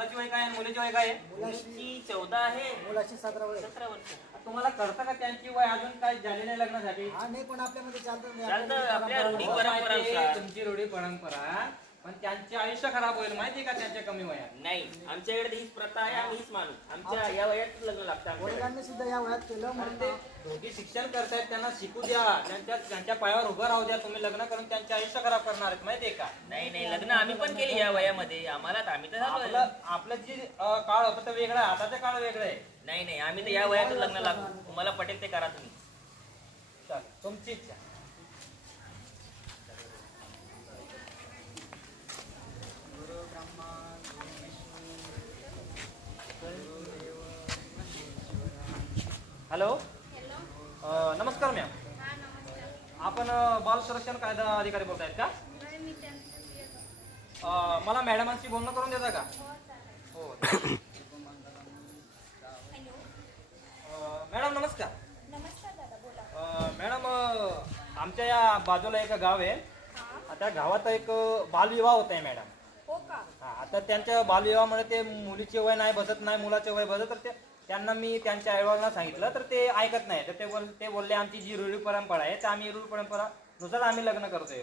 मुलाची वय काय आहे मुलीची वय काय आहे? मुलाची 14 आहे, मुलाची 17 वर्ष. 17 वर्ष. तुम्हाला कळतं का त्यांची वय अजून काय झाली नाही लग्नासाठी? हा नाही पण आपल्यामध्ये चालतं चालतं, आपल्या रूढी हो, परंपरा माहिती आहे, अनुसार. तुमची रूढी परंपरा पण त्यांचे आयुष्य खराब होईल माहिती का त्यांच्या कमी वयात. नाही, आमच्याकडे हीच प्रथा आहे, आम्ही हीच मानू. आमच्या या वयात लग्न लागतं आमच्याकडे. वडिलांनी सुद्धा या वयात केलं म्हणून ते दोघी शिक्षण करतायत त्यांना शिकू द्या त्यांच्या पायावर उभं राहू द्या. तुम्ही लग्न करून त्यांचे आयुष्य खराब करणार आहेत माहितीये का? नाही नाही, लग्न आम्ही पण केली या वयामध्ये. आम्ही तर झालोय. आपलं जे काळ होतं ते वेगळं आहे, आताचं काळ वेगळं आहे. नाही नाही, आम्ही तर या वयात लग्न लागू. तुम्हाला पटेल ते करा तुम्ही. चल, तुमची इच्छा. हॅलो, नमस्कार मॅम. आपण बाल संरक्षण कायदा अधिकारी बोलतायत का? मला मॅडमांशी बोलणं करून देता का? हो. मॅडम नमस्कार. नमस्कार दादा, बोला. मॅडम आमच्या या बाजूला एक गाव आहे. त्या गावात एक बालविवाह होत आहे मॅडम. हो का? हा, आता त्यांच्या बालविवाहामुळे ते मुलीचे वय नाही बसत नाही, मुलाचे वय बसत, तर त्यांना मी त्यांच्या आईवडिलांना सांगितलं तर ते ऐकत नाही. तर ते बोलले आमची जी रूढी परंपरा आहे तर आम्ही रूढी परंपरानुसार आम्ही लग्न करतोय.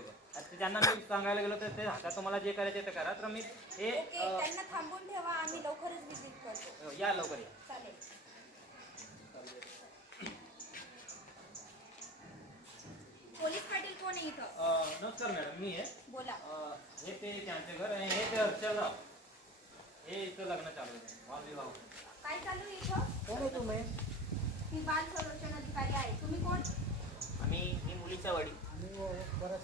त्यांना मी सांगायला गेलो तर ते आता तुम्हाला जे करायचे ते करा. तर मी हे ओके, त्यांना थांबून ठेवा, आम्ही लवकरच विजिट करतो. या लवकर या. चालेल. पोलीस पाटील कोण आहे इथं? नमस्कार मॅडम, मी आहे. बोला. हे ते त्यांचे घर आहे, हे ते हर्षलराव. हे इथं लग्न चालू आहे बालविवाह. काय चालू आहे इथं? कोण आहे तुम्ही? मी बाल संरक्षण अधिकारी आहे. तुम्ही कोण? मी मुलीचा वडील. आणि बराच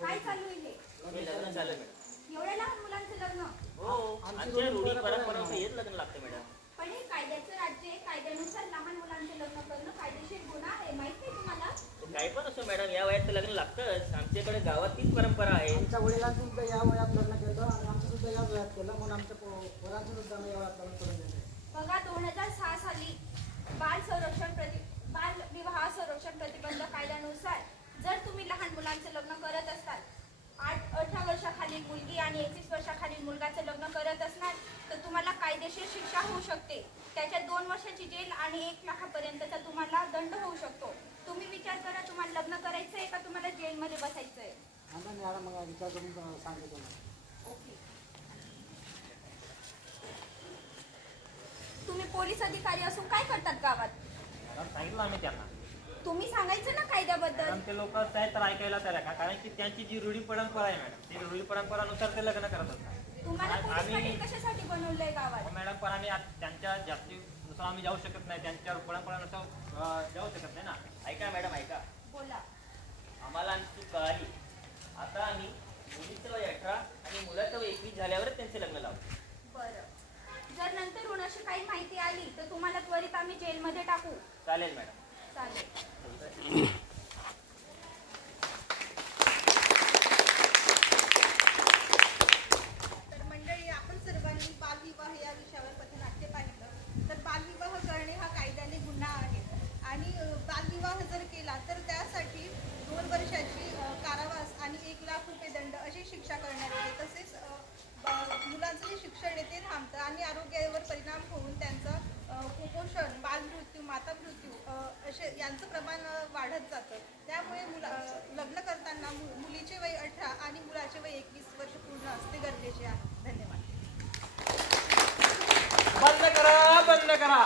काय चालू आहे हे? हे लग्न चालू आहे मॅडम. एवढ्या लहान मुलांचं लग्न? हो, आमच्या रूढी परंपरानुसार हेच लग्न लागतं मॅडम. पण हे कायद्याचं राज्य आहे. कायद्यानुसार लहान मुलांचं लग्न करणं कायदेशीर गुन्हा आहे. माहिती आहे तुम्हाला? काही पण असो मॅडम, या वयात तर लग्न लागतंच. आमच्याकडे गावात तीच परंपरा आहे. आमच्या वडिलांनी सुद्धा या वयात लग्न केलं आणि आमचं सुद्धा या वयात केलं म्हणून आमच्या पोरांचं सुद्धा आम्ही या वयात लग्न करून दिलं. बघा, 2006 साली बाल विवाह संरक्षण प्रतिबंध कायद्यानुसार जर तुम्ही लहान मुलांचं लग्न करत असाल, 18 वर्षाखालील मुलगी आणि 21 वर्षाखालील मुलगाचं लग्न करत असणार तर तुम्हाला कायदेशीर शिक्षा होऊ शकते. त्याच्यात 2 वर्षाची जेल आणि 1 लाखापर्यंतचा तुम्हाला दंड होऊ शकतो. तुम्ही विचार करा, तुम्हाला लग्न करायचं आहे का तुम्हाला जेलमध्ये बसायचं आहे? आम्ही आता मग विचार करून सांगितलं. ओके. तुम्ही पोलीस अधिकारी असून काय करतात गावात? मॅडम सांगितलं आम्ही त्यांना. तुम्ही सांगायचं ना कायद्याबद्दल. मॅडम ते लोक काय तर ऐकायला तयार आहे का? कारण की त्यांची जी रूढी परंपरा आहे मॅडम, ती रूढी परंपरानुसार ते लग्न करत असतात. तुम्हाला पोलीस पाटील कशासाठी बनवलंय गावात? हो मॅडम, पण आम्ही त्यांच्या जास्तीनुसार आम्ही जाऊ शकत नाही, त्यांच्या परंपरानुसार जाऊ शकत नाही ना. ऐका मॅडम, ऐका. बोला. आम्हाला आमची चूक कळाली. आता आम्ही मुलीचं वय 18 आणि मुलाचं वय 21 झाल्यावरच त्यांचे लग्न लावू. बरं. जर नंतरून अशी काही माहिती आली तर तुम्हाला त्वरित आम्ही जेलमध्ये टाकू. चालेल मॅडम. चालेल. तर मंडळी, आपण सर्वांनी बालविवाह या विषयावर पथनाट्य पाहिलं. तर बालविवाह करणे हा कायद्याने गुन्हा आहे आणि बालविवाह जर केला तर त्यासाठी 2 वर्षाची कारावास आणि 1 लाख रुपये दंड अशी शिक्षा करण्यात येते. तसेच मुलांचं जे शिक्षण आहे ते थांबतं आणि आरोग्यावर परिणाम होऊन त्यांचं कुपोषण, बालमृत्यू, मातामृत्यू असे यांचं प्रमाण वाढत जातं. त्यामुळे लग्न करताना मुलीचे वय 18 आणि मुलाचे वय 21 वर्ष पूर्ण असणे गरजेचे आहे. धन्यवाद. बंद करा, बंद करा.